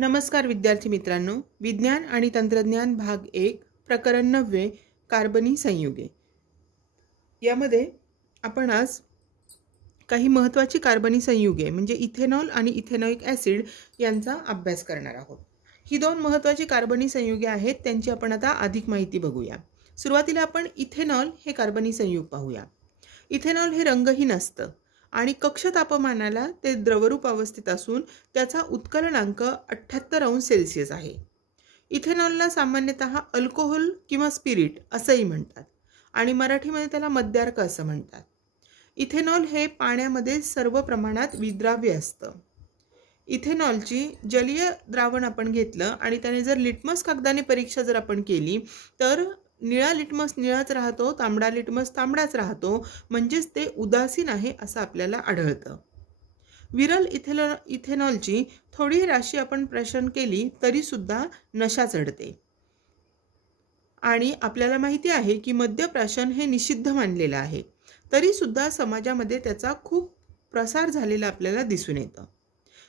नमस्कार विद्यार्थी मित्रांनो, विज्ञान आणि तंत्रज्ञान भाग 1 प्रकरण 9 कार्बनी संयुगे यामध्ये आपण आज काही महत्त्वाची कार्बनी संयुगे म्हणजे इथेनॉल आणि इथेनॉइक ॲसिड यांचा अभ्यास करणार आहोत। ही दोन महत्त्वाची कार्बनी संयुगे आहेत, त्यांची आपण आता अधिक माहिती बघूया। सुरुवातीला आपण इथेनॉल हे कार्बनी संयुग पाहूया। इथेनॉल हे रंगहीन असतं आणि कक्ष तापमानाला ते द्रवरूप अवस्थेत असून त्याचा उत्कलनांक 78 अंश सेल्सिअस आहे। इथेनॉलला सामान्यतः अल्कोहोल किंवा स्पिरिट असंही म्हणतात आणि मराठीमध्ये त्याला मद्यार्क असं म्हणतात। इथेनॉल हे पाण्यामध्ये सर्व प्रमाणात विद्राव्य असतं। इथेनॉलची जलीय द्रावण आपण घेतलं आणि त्याने जर लिटमस कागदाने परीक्षा जर आपण केली तर निळा लिटमस निळाच राहतो, तांबडा लिटमस तांबडाच राहतो, म्हणजेच ते उदासीन आहे असं आपल्याला आढळतं। विरल इथेनॉलची थोडी राशी आपण प्राशन केली तरी सुद्धा नशा चढते आणि आपल्याला माहिती आहे की मद्यप्राशन हे निषिद्ध मानलेलं आहे, तरी सुद्धा समाजामध्ये त्याचा खूप प्रसार झालेला आपल्याला दिसून येतं।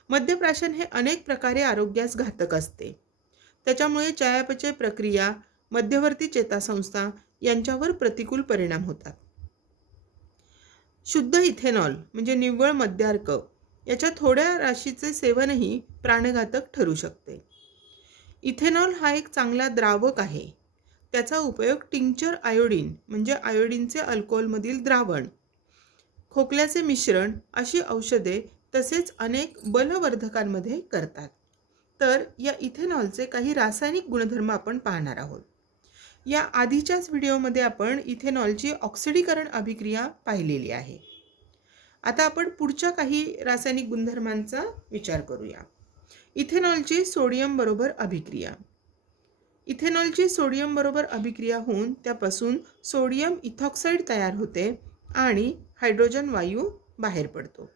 मद्यप्राशन हे अनेक प्रकारे आरोग्यास घातक असते। त्याच्यामुळे चयापचय प्रक्रिया, मध्यवर्ती चेतासंस्था यांच्यावर प्रतिकूल परिणाम होतात। शुद्ध इथेनॉल म्हणजे निव्वळ मद्यार्क याच्या थोड्या राशीचे सेवनही प्राणघातक ठरू शकते। इथेनॉल हा एक चांगला द्रावक आहे। त्याचा उपयोग टिंक्चर आयोडीन म्हणजे आयोडीनचे अल्कोहोलमधील द्रावण, खोकल्याचे मिश्रण अशी औषधे तसेच अनेक बलवर्धकांमध्ये करतात। तर या इथेनॉलचे काही रासायनिक गुणधर्म आपण पाहणार आहोत। या आधीच्याच व्हिडिओमध्ये आपण इथेनॉलची ऑक्सिडीकरण अभिक्रिया पाहिलेली आहे। आता आपण पुढच्या काही रासायनिक गुणधर्मांचा विचार करूया। इथेनॉलची सोडियम बरोबर अभिक्रिया। इथेनॉलची सोडियम बरोबर अभिक्रिया होऊन त्यापासून सोडियम इथॉक्साइड तयार होते आणि हायड्रोजन वायू बाहेर पडतो।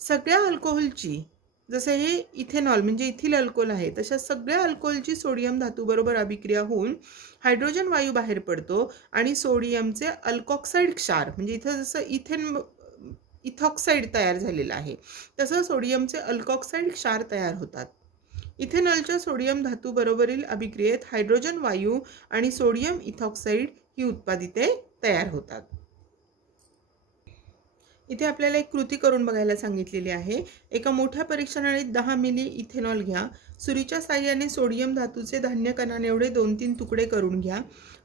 सगळ्या अल्कोहोलची, जसे हे इथेनॉल म्हणजे इथिल अल्कोहोल आहे, तशा सगळ्या अल्कोहोलची सोडियम धातू बरोबर अभिक्रिया होऊन हायड्रोजन वायू बाहेर पडतो आणि सोडियमचे अल्कोक्साइड क्षार म्हणजे इथं जसं इथॉक्साइड तयार झालेला आहे तसं सोडियमचे अल्कोक्साइड क्षार तयार होतात। इथेनॉलच्या सोडियम धातू बरोबरील अभिक्रियेत हायड्रोजन वायू आणि सोडियम इथॉक्साइड ही उत्पादिते तयार होतात। इथे आपल्याला एक कृती करून बघायला सांगितलेली आहे। एका मोठ्या परीक्षानळीत 10 मिली इथेनॉल घ्या। सुरीच्या साहाय्याने सोडियम धातूचे धान्य कणाने एवढे 2-3 तुकडे करून घ्या।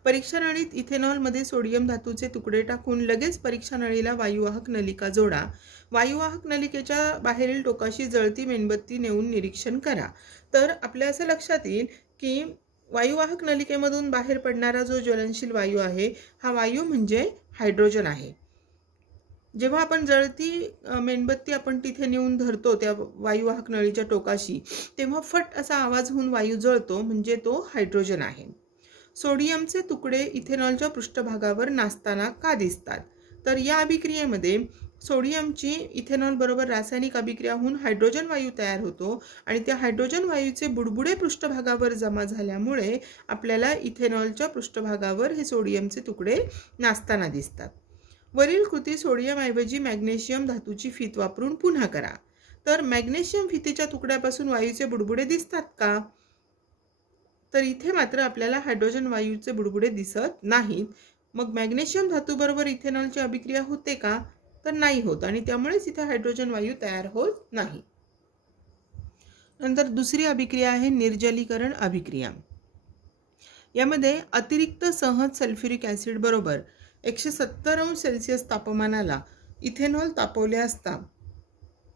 परीक्षानळीत इथेनॉलमध्ये सोडियम धातूचे तुकडे टाकून लगेच परीक्षानळीला वायुवाहक नलिका जोडा। वायुवाहक नलिकेच्या बाहेरील टोकाशी जळती मेणबत्ती नेऊन निरीक्षण करा। तर आपल्या असं लक्षात येईल की वायुवाहक नलिकेमधून बाहेर पडणारा जो ज्वलनशील वायू आहे हा वायू म्हणजे हायड्रोजन आहे। जेव्हा आपण जळती मेणबत्ती आपण तिथे नेऊन धरतो त्या वायुवाहक नळीच्या टोकाशी, तेव्हा फट असा आवाज होऊन वायू जळतो, म्हणजे तो हायड्रोजन आहे। सोडियमचे तुकडे इथेनॉलच्या पृष्ठभागावर नाचताना का दिसतात? तर या अभिक्रियेमध्ये सोडियमची इथेनॉल बरोबर रासायनिक अभिक्रिया होऊन हायड्रोजन वायू तयार होतो आणि त्या हायड्रोजन वायूचे बुडबुडे पृष्ठभागावर जमा झाल्यामुळे आपल्याला इथेनॉलच्या पृष्ठभागावर हे सोडियमचे तुकडे नाचताना दिसतात। वरील कृती सोडियमऐवजी मॅग्नेशियम धातूची फीत वापरून पुन्हा करा। तर मॅग्नेशियम फितीच्या तुकड्यापासून वायूचे बुडबुडे दिसतात का? तर इथे मात्र आपल्याला हायड्रोजन वायूचे बुडबुडे दिसत नाहीत। मग मॅग्नेशियम धातू बरोबर इथेनॉलची अभिक्रिया होते का? तर नाही होत आणि त्यामुळेच इथे हायड्रोजन वायू तयार होत नाही। नंतर दुसरी अभिक्रिया आहे निर्जलीकरण अभिक्रिया। यामध्ये अतिरिक्त सहज सल्फ्युरिक ॲसिड बरोबर 170 अंश सेल्सिअस तापमानाला इथेनॉल तापवले असता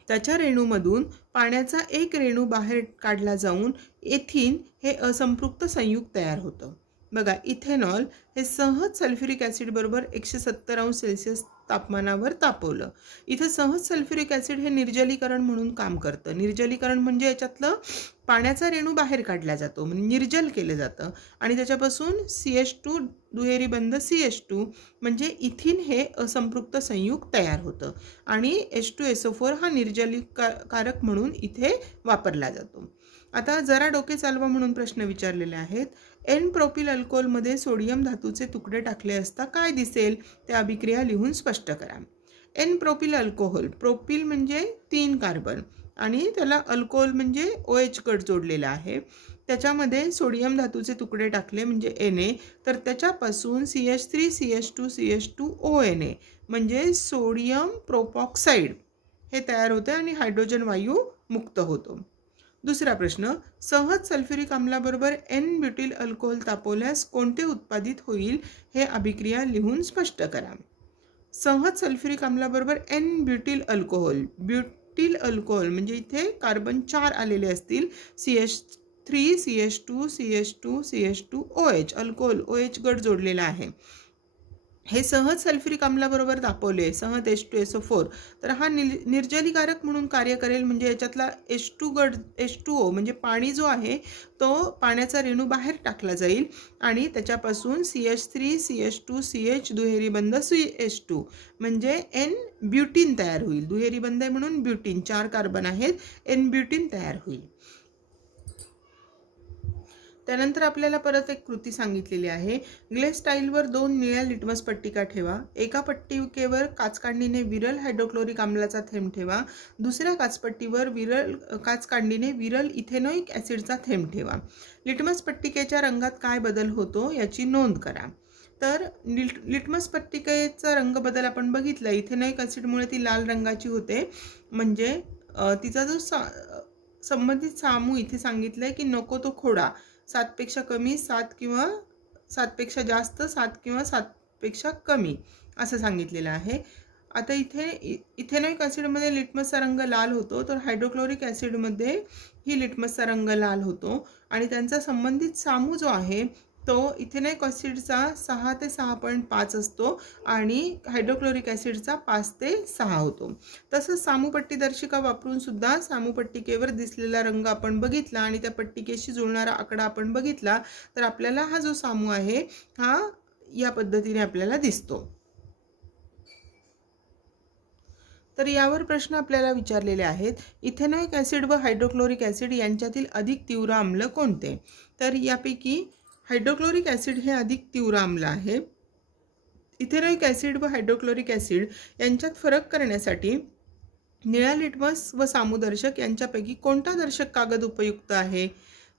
त्याच्या रेणूमधून पाण्याचा एक रेणू बाहेर काढला जाऊन एथिन हे असंपृक्त संयुग तयार होतं। बघा, इथेनॉल हे सहज सल्फ्युरिक ॲसिड बरोबर 170 अंश सेल्सिअस तापमानावर तापवलं। इथे सहज सल्फ्युरिक ॲसिड हे निर्जलीकरण म्हणून काम करतं। निर्जलीकरण म्हणजे याच्यातलं पाण्याचा रेणू बाहेर काढला जातो, म्हणजे निर्जल केलं जातं आणि त्याच्यापासून CH2 दुहेरी बंध CH2 म्हणजे इथिन हे असंपृक्त संयुग तयार होतं आणि H2SO4 हा निर्जलीकारक म्हणून इथे वापरला जातो। आता जरा डोके चालवा म्हणून प्रश्न विचारलेले आहेत। N प्रोपिल अल्कोहोलमध्ये सोडियम धातूचे तुकडे टाकले असता काय दिसेल? त्या अभिक्रिया लिहून स्पष्ट करा। N प्रोपिल अल्कोहोल, प्रोपिल म्हणजे 3 कार्बन आणि त्याला अल्कोहोल म्हणजे OH गट जोडलेला आहे. त्याच्यामध्ये सोडियम धातूचे तुकडे टाकले म्हणजे Na, तर त्याच्यापासून CH3CH2CH2ONa म्हणजे सोडियम प्रोपॉक्साईड हे तयार होते आणि हायड्रोजन वायू मुक्त होतो. दुसरा प्रश्न, सहज सल्फ्युरिक अम्लाबरोबर N-ब्युटिल अल्कोहोल तापवल्यास कोणते उत्पादित होईल हे अभिक्रिया लिहून स्पष्ट करा. सहज सल्फ्युरिक अम्लाबरोबर N-ब्युटिल अल्कोहोल, ब्युटिल अल्कोहोल म्हणजे इथे कार्बन 4 आलेले असतील, CH3 CH2 CH2 CH2OH alcohol OH गट जोडलेला आहे. हे सहज सल्फ्युरिक अम्लाबरोबर तापवले सहज H2SO4 तर हा निर्जलीकारक म्हणून कार्य करेल म्हणजे याच्यातला H2O म्हणजे पाणी जो आहे तो पाण्याचा रेणू बाहेर टाकला जाईल आणि त्याच्यापासून CH3 CH2 CH दुहेरी बंध CH2 म्हणजे N ब्युटीन तयार होईल. दुहेरी बंध आहे म्हणून ब्युटीन 4 कार्बन आहेत, N ब्युटीन तयार होईल. त्यानंतर आपल्याला परत एक कृती सांगितलेली आहे. ग्लेस टाईलवर 2 निळ्या लिटमस पट्टिका ठेवा. एका पट्टिकेवर काचकांडीने विरल हायड्रोक्लोरिक आम्लाचा थेंब ठेवा. दुसऱ्या काचपट्टीवर काचकांडीने विरल इथेनॉइक ॲसिडचा थेंब ठेवा. लिटमस पट्टिकेच्या रंगात काय बदल होतो याची नोंद करा. तर लिटमस पट्टिकेचा रंग बदल आपण बघितला. इथेनॉइक ॲसिडमुळे ती लाल रंगाची होते म्हणजे तिचा जो संबंधित सामू इथे सांगितलंय की नको तो खोडा, 7 पेक्षा कमी, 7 किंवा 7 पेक्षा जास्त, 7 किंवा 7 पेक्षा कमी असं सांगितलेलं आहे. आता इथे इथेनॉइक ॲसिडमध्ये लिटमसचा रंग लाल होतो तर हायड्रोक्लोरिक ॲसिडमध्ये ही लिटमसचा रंग लाल होतो आणि त्यांचा संबंधित सामू जो आहे तो इथेनॉइक ॲसिडचा 6 ते 6.5 असतो आणि हायड्रोक्लोरिक ॲसिडचा 5 ते 6 होतो. तसंच सामूपट्टी दर्शिका वापरून सुद्धा सामूपट्टिकेवर दिसलेला रंग आपण बघितला आणि त्या पट्टिकेशी जुळणारा आकडा आपण बघितला तर आपल्याला हा जो सामू आहे हा या पद्धतीने आपल्याला दिसतो. तर यावर प्रश्न आपल्याला विचारलेले आहेत. इथेनॉइक ॲसिड व हायड्रोक्लोरिक ॲसिड यांच्यातील अधिक तीव्र आम्ल कोणते? तर यापैकी हायड्रोक्लोरिक ॲसिड हे अधिक तीव्र आम्ल आहे. इथेनॉइक ॲसिड व हायड्रोक्लोरिक ॲसिड यांच्यात फरक करण्यासाठी निळा लिटमस व सामूदर्शक यांच्यापैकी कोणता दर्शक कागद उपयुक्त आहे?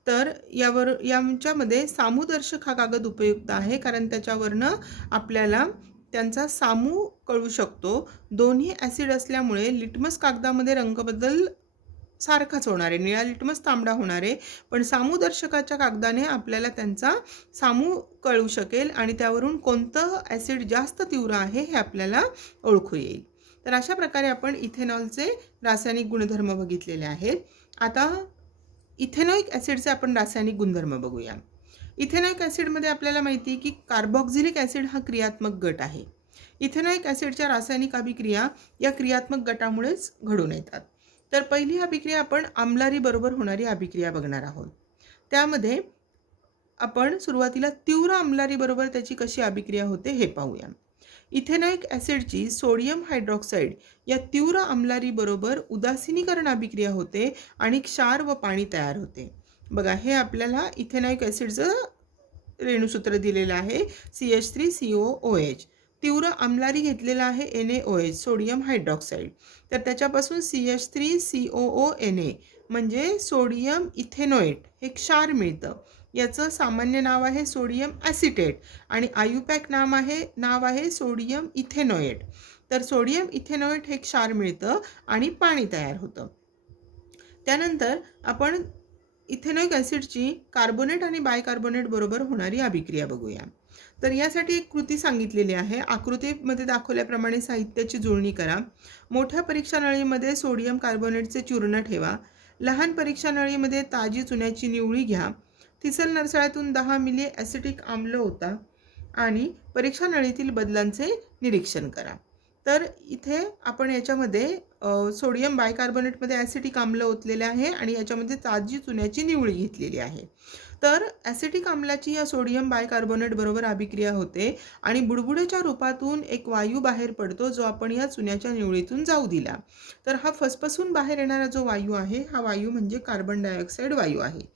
तर यांच्यामध्ये सामूदर्शक हा कागद उपयुक्त आहे कारण त्याच्यावरनं आपल्याला त्यांचा सामू कळू शकतो. दोन्ही ॲसिड असल्यामुळे लिटमस कागदामध्ये रंगबदल सारखाच होणार आहे. निळा लिटमस तांबडा होणार आहे पण सामूदर्शकाच्या कागदाने आपल्याला त्यांचा सामू कळू शकेल आणि त्यावरून कोणतं ॲसिड जास्त तीव्र आहे हे आपल्याला ओळखू येईल. तर अशा प्रकारे आपण इथेनॉलचे रासायनिक गुणधर्म बघितलेले आहेत. आता इथेनॉइक ॲसिडचे आपण रासायनिक गुणधर्म बघूया. इथेनॉइक ॲसिडमध्ये आपल्याला माहिती आहे की कार्बॉक्झिलिक ॲसिड हा क्रियात्मक गट आहे. इथेनॉइक ॲसिडच्या रासायनिक अभिक्रिया या क्रियात्मक गटामुळेच घडून येतात. तर पहिली अभिक्रिया आपण आम्लारी बरोबर होणारी अभिक्रिया बघणार आहोत. त्यामध्ये आपण सुरुवातीला तीव्र आम्लारी बरोबर त्याची कशी अभिक्रिया होते हे पाहूया. इथेनॉइक ॲसिडची सोडियम हायड्रॉक्साईड या तीव्र आम्लारी बरोबर उदासीनीकरण अभिक्रिया होते आणि क्षार व पाणी तयार होते. बघा हे आपल्याला इथेनॉइक ॲसिडचं रेणुसूत्र दिलेलं आहे CH3COOH. तीव्र आम्लारी घेतलेला आहे NaOH सोडियम हायड्रॉक्साईड तर त्याच्यापासून CH3COONa म्हणजे सोडियम इथेनोएट हे क्षार मिळतं. याचं सामान्य नाव आहे सोडियम ॲसिटेट आणि आयुपॅक नाव आहे सोडियम इथेनोएट. तर सोडियम इथेनोएट हे क्षार मिळतं आणि पाणी तयार होतं. त्यानंतर आपण इथेनॉइक ॲसिडची कार्बोनेट आणि बायकार्बोनेट बरोबर होणारी अभिक्रिया बघूया. तर यासाठी एक कृती सांगितलेली आहे. आकृतीमध्ये दाखवल्याप्रमाणे साहित्याची जुळणी करा. मोठ्या परीक्षा नळीमध्ये सोडियम कार्बोनेटचे चूर्ण ठेवा. लहान परीक्षा नळीमध्ये ताजी चुन्याची निवळी घ्या. थिसल नरसाळ्यातून 10 मिली ॲसिटिक आम्ल होता आणि परीक्षा नळीतील बदलांचे निरीक्षण करा. तर इथे आपण याच्यामध्ये सोडियम बायकार्बोनेटमध्ये ॲसिटिक आम्ल ओतलेले आहे आणि याच्यामध्ये ताजी चुन्याची निवळी घेतलेली आहे. तर ॲसिटिक आम्लाची या सोडियम बायकार्बोनेट बरोबर अभिक्रिया होते आणि बुडबुड्याच्या रूपातून एक वायू बाहेर पडतो जो आपण या चुन्याच्या निवळीतून जाऊ दिला. तर हा फसफसून बाहेर येणारा जो वायू आहे हा वायू म्हणजे कार्बन डायऑक्साईड वायू आहे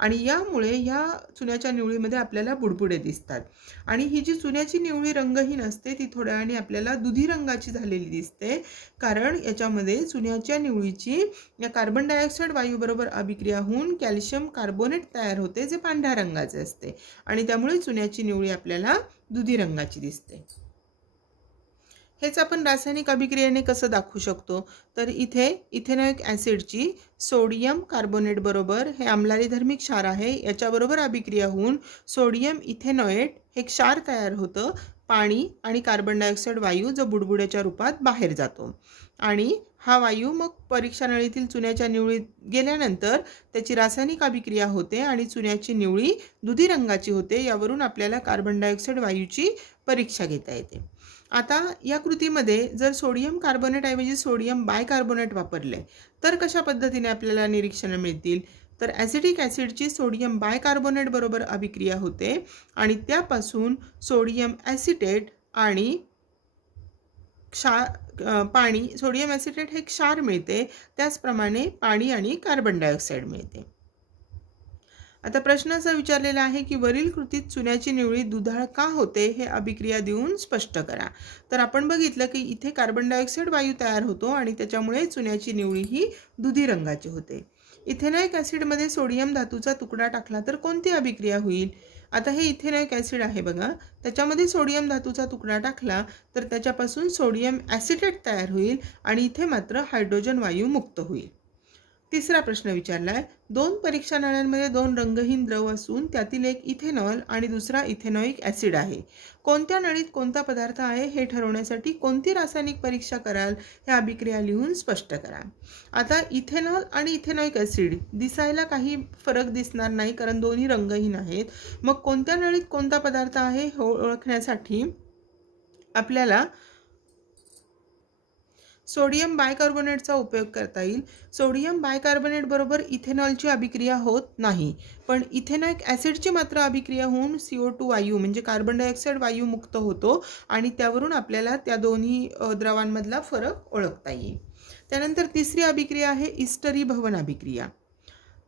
आणि यामुळे या चुन्याच्या निवळीमध्ये आपल्याला बुडबुडे दिसतात आणि ही जी चुन्याची निवळी रंगहीन असते ती थोड्या वेळाने आपल्याला दुधी रंगाची झालेली दिसते कारण याच्या यामध्ये चुन्याच्या निवळीची या कार्बन डायऑक्साईड वायूबरोबर अभिक्रिया होऊन कॅल्शियम कार्बोनेट तयार होते, जे पांढऱ्या रंगाचे असते आणि त्यामुळे चुन्याची निवळी आपल्याला दुधी रंगाची दिसते. हेच आपण रासायनिक अभिक्रियेने कसं दाखवू शकतो, तर इथे इथेनॉइक ॲसिडची सोडियम कार्बोनेट बरोबर हे आम्लारीधर्मी क्षार आहे, याच्याबरोबर अभिक्रिया होऊन सोडियम इथेनॉएट हे क्षार तयार होतं, पाणी आणि कार्बन डायऑक्साईड वायू जो बुडबुड्याच्या रूपात बाहेर जातो आणि हा वायू मग परीक्षा नळीतील चुन्याच्या निवळीत गेल्यानंतर त्याची रासायनिक अभिक्रिया होते आणि चुन्याची निवळी दुधी रंगाची होते. यावरून आपल्याला कार्बन डायऑक्साईड वायूची परीक्षा घेता येते. आता या कृतीमध्ये जर सोडियम कार्बोनेट ऐवजी सोडियम बायकार्बोनेट वापरले तर कशा पद्धतीने आपल्याला निरीक्षणे मिळतील, तर ॲसिटिक ॲसिडची सोडियम बायकार्बोनेट बरोबर अभिक्रिया होते आणि त्यापासून सोडियम ॲसिटेट आणि पाणी, सोडियम ॲसिटेट हे क्षार मिळते, त्याचप्रमाणे पाणी आणि कार्बन डायऑक्साईड मिळते. आता प्रश्न असा विचारलेला आहे की वरील कृतीत चुन्याची निवळी दुधाळ का होते हे अभिक्रिया देऊन स्पष्ट करा. तर आपण बघितलं की इथे कार्बन डायऑक्साईड वायू तयार होतो आणि त्याच्यामुळे चुन्याची निवळी ही दुधी रंगाची होते. इथेनॉइक ॲसिडमध्ये सोडियम धातूचा तुकडा टाकला तर कोणती अभिक्रिया होईल. आता हे इथेनॉइक ॲसिड आहे बघा, त्याच्यामध्ये सोडियम धातूचा तुकडा टाकला तर त्याच्यापासून सोडियम ॲसिटेट तयार होईल आणि इथे मात्र हायड्रोजन वायू मुक्त होईल. तिसरा प्रश्न विचारलाय, दोन परीक्षा नळ्यांमध्ये दोन रंगहीन द्रव असून त्यातील एक इथेनॉल आणि दुसरा इथेनॉइक ॲसिड आहे. कोणत्या नळीत कोणता पदार्थ आहे हे ठरवण्यासाठी कोणती रासायनिक परीक्षा कराल, ह्या अभिक्रिया लिहून स्पष्ट करा. आता इथेनॉल आणि इथेनॉइक ॲसिड दिसायला काही फरक दिसणार नाही कारण दोन्ही रंगहीन आहेत. मग कोणत्या नळीत कोणता पदार्थ आहे हे ओळखण्यासाठी आपल्याला सोडियम बायकार्बोनेटचा उपयोग करता येईल. सोडियम बायकार्बोनेट बरोबर इथेनॉलची अभिक्रिया होत नाही, पण इथेनॉइक ॲसिडची मात्र अभिक्रिया होऊन CO2 वायू म्हणजे कार्बन डायऑक्साईड वायू मुक्त होतो आणि त्यावरून आपल्याला त्या दोन्ही द्रवांमधला फरक ओळखता येईल. त्यानंतर तिसरी अभिक्रिया आहे इस्टरीभवन अभिक्रिया.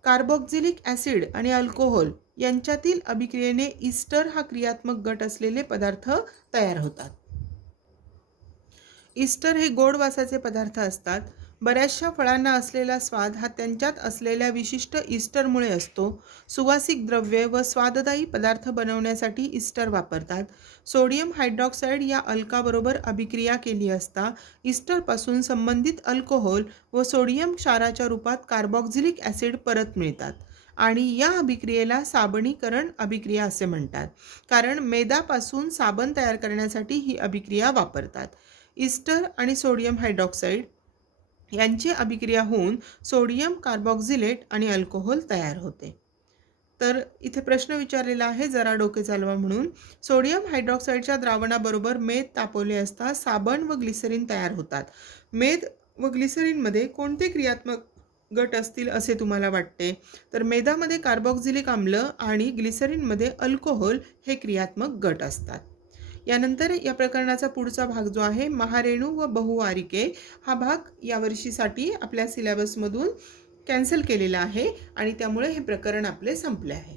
कार्बोक्झिलिक ॲसिड आणि अल्कोहोल यांच्यातील अभिक्रियेने इस्टर हा क्रियात्मक गट असलेले पदार्थ तयार होतात. इस्टर हे गोड वासाचे पदार्थ असतात. बऱ्याचशा फळांना असलेला स्वाद हा त्यांच्यात असलेल्या विशिष्ट इस्टरमुळे असतो. सुवासिक द्रव्ये व स्वाददायी पदार्थ बनवण्यासाठी इस्टर वापरतात. सोडियम हायड्रॉक्साईड या अल्काबरोबर अभिक्रिया केली असता इस्टरपासून संबंधित अल्कोहोल व सोडियम क्षाराच्या रूपात कार्बोक्झिलिक ॲसिड परत मिळतात आणि या अभिक्रियेला साबणीकरण अभिक्रिया असे म्हणतात, कारण मेदापासून साबण तयार करण्यासाठी ही अभिक्रिया वापरतात. इस्टर आणि सोडियम हायड्रॉक्साईड यांची अभिक्रिया होऊन सोडियम कार्बोक्झिलेट आणि अल्कोहोल तयार होते. तर इथे प्रश्न विचारलेला आहे, जरा डोके चालवा म्हणून. सोडियम हायड्रॉक्साईडच्या द्रावणाबरोबर मेद तापवले असता साबण व ग्लिसरीन तयार होतात. मेद व ग्लिसरीनमध्ये कोणते क्रियात्मक गट असतील असे तुम्हाला वाटते, तर मेदामध्ये कार्बोक्झिलिक आम्ल आणि ग्लिसरीनमध्ये अल्कोहोल हे क्रियात्मक गट असतात. यानंतर या प्रकरणाचा पुढचा भाग जो आहे महारेणू व बहुवारिके, हा भाग यावर्षीसाठी आपल्या सिलेबसमधून कॅन्सल केलेला आहे आणि त्यामुळे हे प्रकरण आपले संपले आहे.